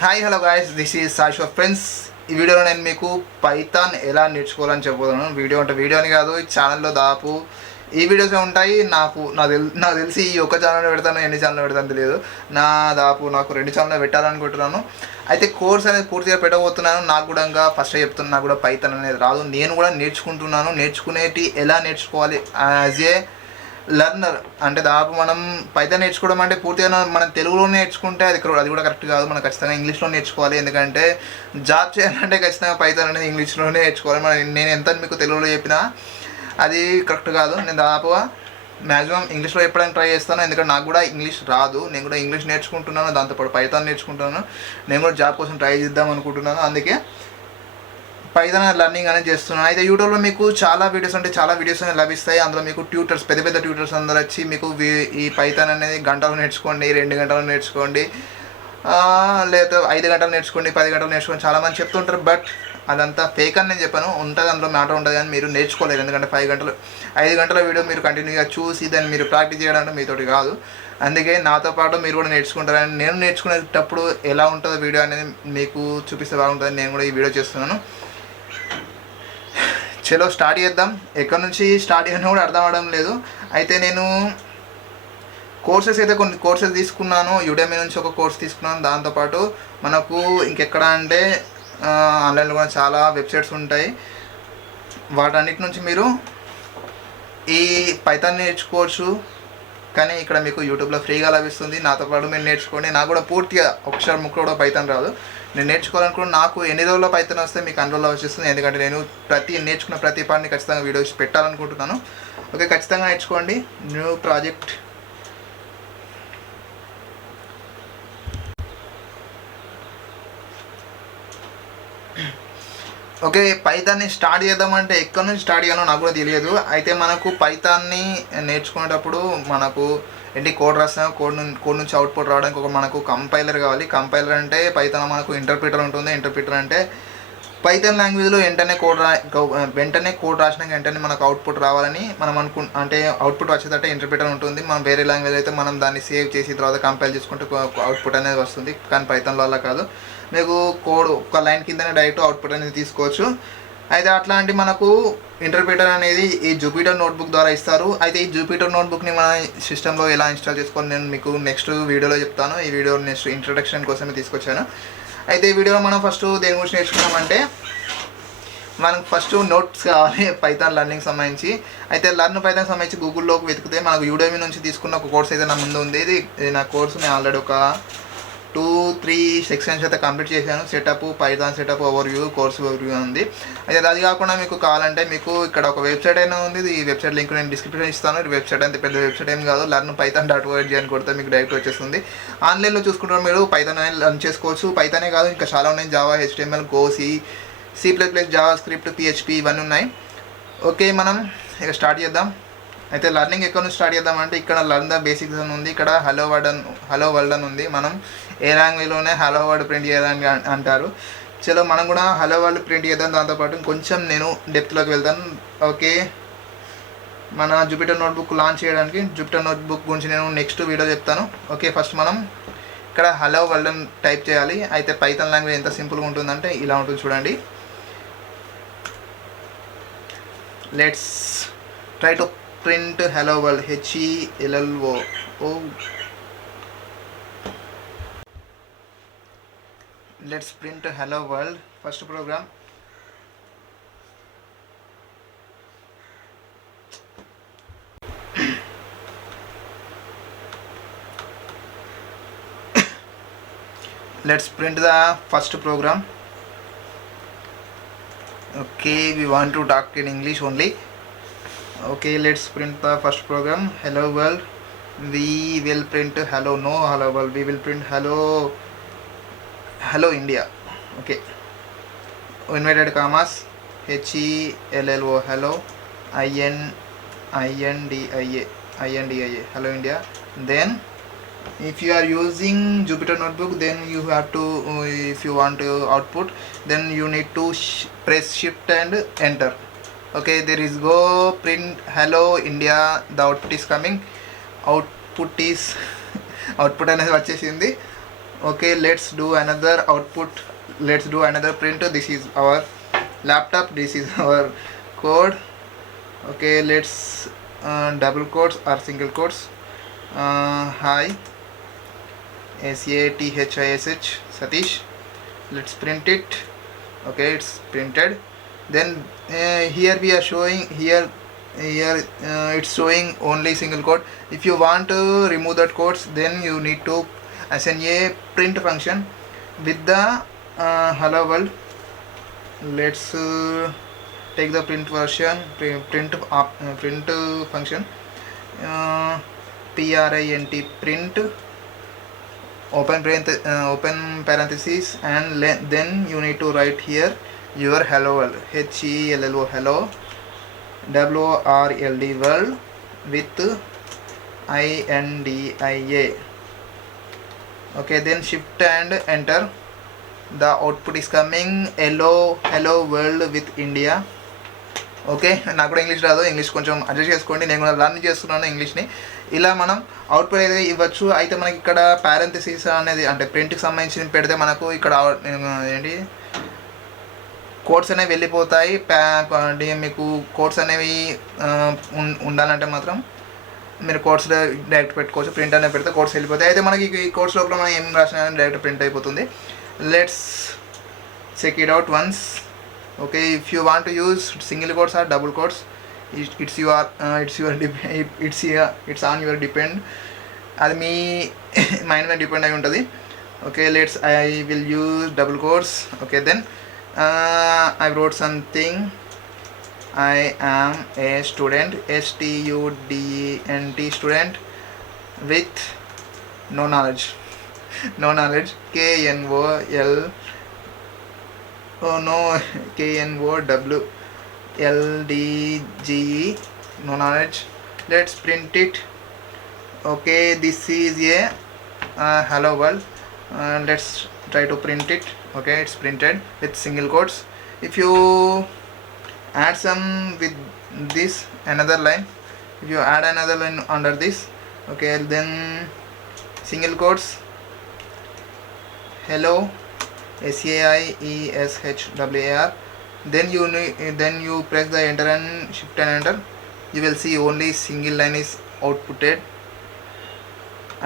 Hi hello guys, this is Sash of friends. ఈ వీడియోలో నేను మీకు పైథాన్ ఎలా నేర్చుకోవాలని చెప్పబోతున్నాను. వీడియో అని కాదు, ఈ ఛానల్లో దాదాపు ఈ వీడియోసే ఉంటాయి. నాకు తెలిసి ఈ ఒక్క ఛానల్లో పెడతాను, ఎన్ని ఛానల్లో పెడతాను తెలియదు. నాకు 2 ఛానల్లో పెట్టాలనుకుంటున్నాను. అయితే కోర్స్ అనేది పూర్తిగా పెట్టబోతున్నాను. నాకు కూడా ఫస్ట్ చెప్తున్నాను, నాకు కూడా పైథాన్ అనేది రాదు. నేను కూడా నేర్చుకుంటున్నాను. నేర్చుకునేటి ఎలా నేర్చుకోవాలి యాజ్ ఏ లర్నర్ అంటే దాదాపు మనం పైథాన్ నేర్చుకోవడం అంటే పూర్తిగా మనం తెలుగులో నేర్చుకుంటే అది కూడా కరెక్ట్ కాదు. మనం ఖచ్చితంగా ఇంగ్లీష్లో నేర్చుకోవాలి. ఎందుకంటే జాబ్ చేయాలంటే ఖచ్చితంగా పైథాన్ అనేది ఇంగ్లీష్లోనే నేర్చుకోవాలి. నేను ఎంత మీకు తెలుగులో చెప్పినా అది కరెక్ట్ కాదు. నేను దాదాపుగా మ్యాక్సిమం ఇంగ్లీష్లో చెప్పడానికి ట్రై చేస్తాను. ఎందుకంటే నాకు కూడా ఇంగ్లీష్ రాదు. నేను కూడా ఇంగ్లీష్ నేర్చుకుంటున్నాను, దాంతోపాటు పైథాన్ నేర్చుకుంటున్నాను. నేను కూడా జాబ్ కోసం ట్రై చేద్దాం అనుకుంటున్నాను. అందుకే పైథాన్ లర్నింగ్ అనేది చేస్తున్నాను. అయితే యూట్యూబ్లో మీకు చాలా వీడియోస్ అనేవి లభిస్తాయి. అందులో మీకు ట్యూటర్స్, పెద్ద ట్యూటర్స్ అందరూ వచ్చి మీకు ఈ పైథాన్ అనేది గంటలు నేర్చుకోండి, 2 గంటలు నేర్చుకోండి, లేదా 5 గంటలు నేర్చుకోండి, 10 గంటలు నేర్చుకోండి చాలామంది చెప్తుంటారు. బట్ అదంతా ఫేక్ అని నేను చెప్పాను. ఉంటుంది, అందులో మ్యాటర్ ఉంటుంది, కానీ మీరు నేర్చుకోలేరు. ఎందుకంటే 5 గంటల వీడియో మీరు కంటిన్యూగా చూసి దాన్ని మీరు ప్రాక్టీస్ చేయడం అంటే మీతోటి కాదు. అందుకే నాతో పాటు మీరు కూడా నేర్చుకుంటారని, నేను నేర్చుకునేటప్పుడు ఎలా ఉంటుందో వీడియో అనేది మీకు చూపిస్తే బాగుంటుందని నేను కూడా ఈ వీడియో చేస్తున్నాను. చలో స్టార్ట్ చేద్దాం. ఎక్కడి నుంచి స్టార్ట్ చేయడం కూడా అర్థం అవడం లేదు. అయితే నేను కొన్ని కోర్సెస్ తీసుకున్నాను. యుడెమీ నుంచి ఒక కోర్స్ తీసుకున్నాను. దాంతోపాటు మనకు ఇంకెక్కడ అంటే ఆన్లైన్లో కూడా చాలా వెబ్సైట్స్ ఉంటాయి. వాటన్నిటి నుంచి మీరు ఈ పైథాన్ నేర్చుకోవచ్చు. కానీ ఇక్కడ మీకు యూట్యూబ్లో ఫ్రీగా లభిస్తుంది. నాతో పాటు మీరు నేర్చుకోండి. నాకు కూడా పూర్తిగా అక్షరం ముక్క కూడా పైథాన్ రాదు. నేను నేర్చుకోవాలనుకున్న నాకు ఎన్ని రోజుల్లో పైథాన్ వస్తే మీకు అన్ని రోజుల్లో వచ్చేస్తుంది. ఎందుకంటే నేను నేర్చుకున్న ప్రతి పార్ట్ని ఖచ్చితంగా వీడియోస్ పెట్టాలనుకుంటున్నాను. ఓకే, ఖచ్చితంగా నేర్చుకోండి. New project. ఓకే, పైథాన్ని స్టార్ట్ చేద్దామంటే ఎక్కడి నుంచి స్టార్ట్ చేయాలో నాకు కూడా తెలియదు. అయితే మనకు పైథాన్ని నేర్చుకునేటప్పుడు మనకు కోడ్ రాస్తాం, కోడ్ నుంచి అవుట్పుట్ రావడానికి మనకు కంపైలర్ కావాలి. కంపైలర్ అంటే పైథాన్ మనకు ఇంటర్ప్రిటర్ ఉంటుంది. ఇంటర్ప్రిటర్ అంటే పైథాన్ లాంగ్వేజ్లో వెంటనే కోడ్ రాసినాక వెంటనే మనకు అవుట్పుట్ రావాలని మనం అంటే అవుట్పుట్ వచ్చేటట్టే ఇంటర్ప్రిటర్ ఉంటుంది. మనం వేరే లాంగ్వేజ్ అయితే మనం దాన్ని సేవ్ చేసి తర్వాత కంపైల్ చేసుకుంటే అవుట్పుట్ అనేది వస్తుంది. కానీ పైథాన్లో అలా కాదు. మీకు కోడ్ ఒక లైన్ కిందనే డైరెక్ట్ అవుట్పుట్ అనేది తీసుకోవచ్చు. అయితే అట్లాంటి మనకు ఇంటర్ప్రిటర్ అనేది ఈ జూపిటర్ నోట్బుక్ ద్వారా ఇస్తారు. అయితే ఈ జూపిటర్ నోట్బుక్ని మన సిస్టంలో ఎలా ఇన్స్టాల్ చేసుకోవాలి నేను మీకు నెక్స్ట్ వీడియోలో చెప్తాను. ఈ వీడియో నెక్స్ట్ ఇంట్రడక్షన్ కోసమే తీసుకొచ్చాను. అయితే ఈ వీడియోలో మనం ఫస్ట్ దేని గురించి నేర్చుకున్నామంటే మనకు ఫస్ట్ నోట్స్ కావాలి పైథాన్ లర్నింగ్ సంబంధించి. అయితే పైథాన్ సంబంధించి గూగుల్లోకి వెతికితే మనకు యూడెమీ నుంచి తీసుకున్న ఒక కోర్స్ అయితే నా ముందు ఉంది. ఇది నా కోర్సు నేను ఆల్రెడీ ఒక 2-3 సెక్షన్స్ అయితే కంప్లీట్ చేశాను. Setup, Python setup, overview, course overview ఉంది. అయితే అది కాకుండా మీకు కావాలంటే మీకు ఇక్కడ ఒక వెబ్సైట్ అయినా ఉంది. ఈ వెబ్సైట్ లింక్ నేను డిస్క్రిప్షన్ ఇస్తాను. ఈ వెబ్సైట్ అయితే పెద్ద వెబ్సైట్ ఏం కాదు. learnpython.org అని కొడితే మీకు డైరెక్ట్ వచ్చేస్తుంది. ఆన్లైన్లో చూసుకుంటారు మీరు పైథాన్ అనేది లర్న్ చేసుకోవచ్చు. పైథానే కాదు, ఇంకా చాలా ఉన్నాయి. Java, HTML, go, C++, Java script, PHP ఇవన్నీ ఉన్నాయి. ఓకే, మనం ఇక స్టార్ట్ చేద్దాం. అయితే లర్నింగ్ ఎక్కడ నుంచి స్టార్ట్ చేద్దామంటే ఇక్కడ లర్న్ ద బేసిక్స్ అని ఉంది. ఇక్కడ హలో వరల్డ్ అని ఉంది. మనం ఏ లాంగ్వేజ్లోనే హలో వర్డ్ ప్రింట్ చేయడానికి అంటారు. చలో మనం కూడా హలో వరల్డ్ ప్రింట్ చేద్దాం. దాంతోపాటు కొంచెం నేను డెప్త్లోకి వెళ్తాను. ఓకే, మన జూపిటర్ నోట్బుక్ లాంచ్ చేయడానికి జూపిటర్ నోట్బుక్ గురించి నేను నెక్స్ట్ వీడియో చెప్తాను. ఓకే, ఫస్ట్ మనం ఇక్కడ హలో వరల్డ్ అని టైప్ చేయాలి. అయితే పైథాన్ లాంగ్వేజ్ ఎంత సింపుల్గా ఉంటుందంటే ఇలా ఉంటుంది, చూడండి. Let's try to print hello world, HELLO. Let's print hello world. First program. Let's print the first program. Okay, we want to talk in English only. Okay, let's print the first program. Hello world. We will print hello world. We will print hello India. Okay, inverted commas, HELLO, hello, INDIA, hello India. Then if you are using Jupyter notebook, then you have to if you want to output, then you need to press shift and enter. Okay, there is go print hello India. The output is coming. Output అనేది వచ్చేసింది. Okay, let's do another output. Let's do another print. This is our laptop. This is our code. Okay, let's double quotes or single quotes. Hi, SATHISH Satish. Let's print it. Okay, it's printed. Then here we are showing here it's showing only single quote. If you want to remove that quotes, then you need to assign a print function with the hello world. Let's take the print version, print function, print open parentheses, and then you need to write here your hello world, HELLO, hello, WORLD world with INDIA. Okay, then shift and enter. The output is coming hello world with India. Okay, నాకు కూడా English రాదు, English కొంచెం adjust చేసుకోండి, నేను కూడా learn చేస్తున్నాను ఇంగ్లీష్ని. ఇలా మనం అవుట్పుట్ అయితే ఇవ్వచ్చు. అయితే మనకి ఇక్కడ పారెంథసిస్ అనేది అంటే ప్రింట్కి సంబంధించి పెడితే మనకు ఇక్కడ ఏంటి కోడ్స్ అనేవి వెళ్ళిపోతాయి. మీకు కోడ్స్ అనేవి ఉండాలంటే మాత్రం మీరు కోడ్స్ డైరెక్ట్ పెట్టుకోవచ్చు. ప్రింట్ అనేది పెడితే కోడ్స్ వెళ్ళిపోతాయి. అయితే మనకి ఈ కోడ్స్ లోపల మనం ఏం రాసినా డైరెక్ట్ ప్రింట్ అయిపోతుంది. Let's check it out once. Okay, if you want to use single quotes or double quotes, it's on your depend. అది మీ మైండ్ మీద డిపెండ్ అయి ఉంటుంది. Okay, I will use double quotes. Okay, then I wrote something. I am a student, STUDENT, student with no knowledge, KNOL, KNOWLDGE, no knowledge. Let's print it. Okay, this is a hello world. Let's try to print it. Okay, it's printed with single quotes. If you add some with this another line, if you add another line under this, okay, then single quotes hello, SAIESHWAR, then you press the enter and shift and enter. You will see only single line is outputted.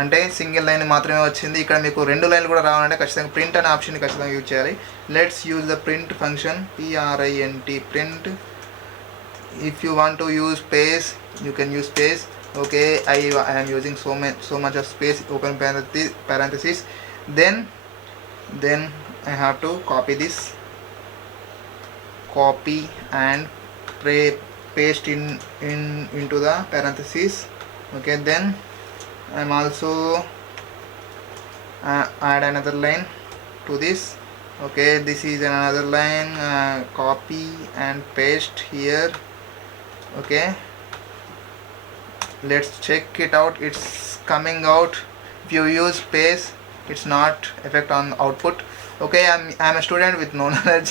అంటే single line మాత్రమే వచ్చింది. ఇక్కడ మీకు రెండు లైన్లు కూడా రావాలంటే ఖచ్చితంగా ప్రింట్ అనే ఆప్షన్ ఖచ్చితంగా యూజ్ చేయాలి. Let's use the print function, PRINT, print. If you want to use space, you can use space. Okay, I am using so much of space, open parenthesis. Then I have to copy this, and paste into the parentheses. Okay, then I'm also add another line to this. Okay, this is another line, copy and paste here. Okay, let's check it out. It's coming out. If you use space, it's not effect on output. Okay, I'm a student with no knowledge.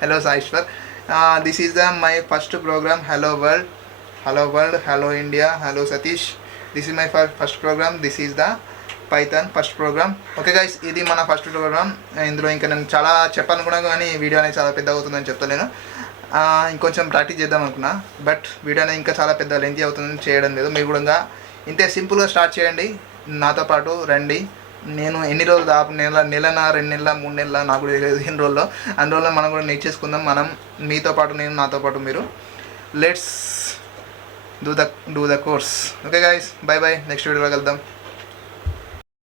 Hello Saishwar. This is my first program. Hello world, hello India, hello Satish. This is my first program. This is the Python first program. Okay guys, ఇది మన first programme. ఇందులో ఇంకా నేను చాలా చెప్పాలనుకున్నా కానీ video అనేది చాలా పెద్ద అవుతుందని చెప్తాను. ఇంకొంచెం ప్రాక్టీస్ చేద్దాం అనుకున్నా, బట్ వీడియో అనేది ఇంకా చాలా పెద్ద లెంతీ అవుతుందని చేయడం లేదు. మీరు కూడా ఇంతే సింపుల్గా స్టార్ట్ చేయండి, నాతో పాటు రండి. నేను ఎన్ని రోజులు నెలన 2 నెలల 3 నెలల నాకు తెలియదు ఎన్ని రోజుల్లో, అన్ని రోజుల్లో మనం కూడా నేర్చేసుకుందాం. మనం మీతో పాటు నేను, నాతో పాటు మీరు. Let's do the course. Okay guys, by by, next వీడియోలో కలుద్దాం.